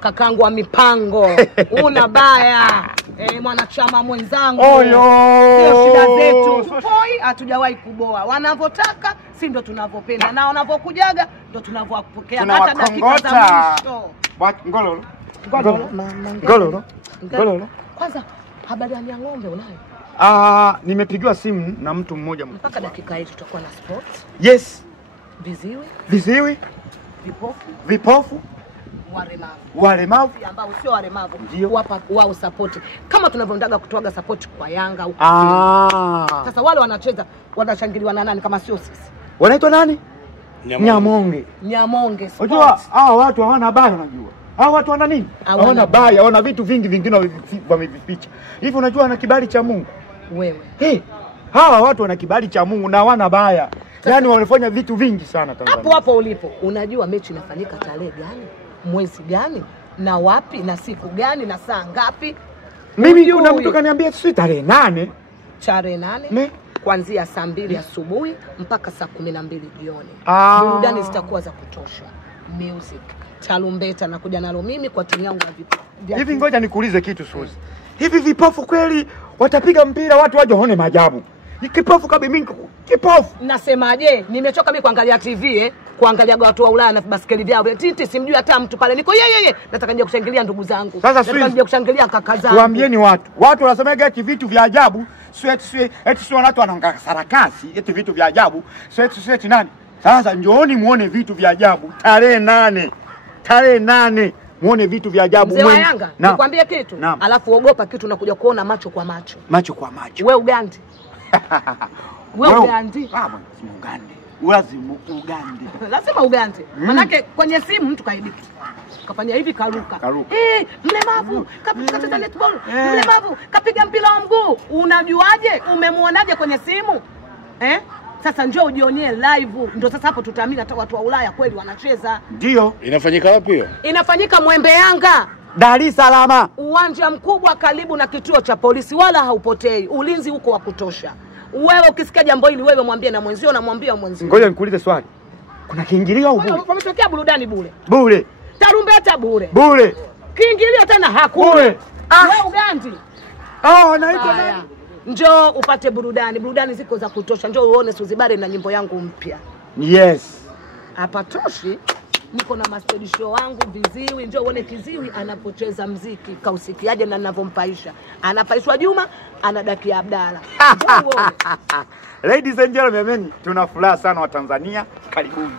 Kakangu wa mipango. Una baya. Mwanachama mwenzangu. Sio shida zetu. Tupoi hatujawahi kuboa. Wanavotaka si ndo tunavopenda. Na wanavokujaga ndo tunavopokea hata dakika za mwisho. Ngololo. Kwanza habari ya ng'ombe unayo? Nimepigiwa simu na mtu mmoja. Mpaka dakika hii tutakuwa na sport. Yes. Viziwi. Vipofu. Walemavu ambao sio walemavu. Wapa wao support. Kama tunavyoendaga kutoaga support kwa Yanga huko. Sasa wale wanacheza wanashangiliwa na nani kama sio sisi? Wanaitwa nani? Nyamonge. Unajua hao watu hawana baya unajua. Hao watu wana nini? Hawana baya, wana vitu vingi vingine wamevificha. Hivi unajua wana kibali cha Mungu? Wewe. Hawa watu wana kibali cha Mungu na hawana baya. Yaani wanafanya vitu vingi sana Tanzania. Hapo ulipo. Unajua mechi inafanyika tarehe gani? Mwezi gani? Na wapi? Na siku gani? Na saa ngapi? Mimi kuna mtu kaniambia sisi tarehe 8. Tarehe 8? Kuanzia saa 2 asubuhi mpaka saa 12 jioni. Burudani zitakuwa za kutosha. Music, tarumbeta na kuja nalo mimi kwa timu yangu ya vipofu. Hivi ngoja nikuulize kitu Suzi. Hivi vipofu kweli watapiga mpira watu waje waone maajabu? Kipofu kabisa mimi kipofu. Nasemaje? Nimechoka mimi kuangalia TV kuangalia watu wa Ulaya na baskeli vyao. Titi simjui hata mtu pale. Niko yeye. Nataka nje kushangilia ndugu zangu. Nataka nje kushangilia kaka zangu. Tuambieni watu. Watu wanasemaga eti vitu vya ajabu, eti watu wanaongea sarakasi, eti vitu vya ajabu, eti nani? Sasa njooni muone vitu vya ajabu tarehe 8. Muone vitu vya ajabu. Mzee wa Yanga, nikwambie kitu. Alafu ogopa kitu unakuja kuona macho kwa macho. Wewe Ugandi. Wewe Ugandi. Si Ugandi. Lazima Ugandi. Lazima Ugandi. Manake kwenye simu mtu kaibiki. Kafanya hivi karuka. Mlemavu, kacheza netball. Mlemavu, kapiga mpira wa mguu. Unajuaje? Umemuonaje kwenye simu? Sasa njoo ujionee live. Ndio sasa hapo tutaamini hata watu wa Ulaya kweli wanacheza. Ndio. Inafanyika wapi hiyo? Inafanyika Mwembe Yanga, Dar es Salaam. Uwanja mkubwa karibu na kituo cha polisi, wala haupotei. Ulinzi huko wa kutosha. Wewe ukisikia jambo hili wewe mwambie na mwenzio na mwambie mwenzio. Ngoja nikuulize swali. Kuna kiingilio au bure? Wametokea burudani bure. Bure. Tarumbeta bure. Bure. Kiingilio tena hakuna. Wewe Ugandi. Naitwa nani? Njoo upate burudani. Burudani ziko za kutosha. Njoo uone Suzibare na nyimbo yangu mpya. Yes. Hapa toshi. Niko na master show wangu Viziwi. Njoo uone Kiziwi anapocheza muziki. Kausikiaje na ninavyompaisha. Anapaishwa Juma, anadakia Abdalla. Njoo uone. Ladies and gentlemen, tuna furaha sana wa Tanzania. Karibuni.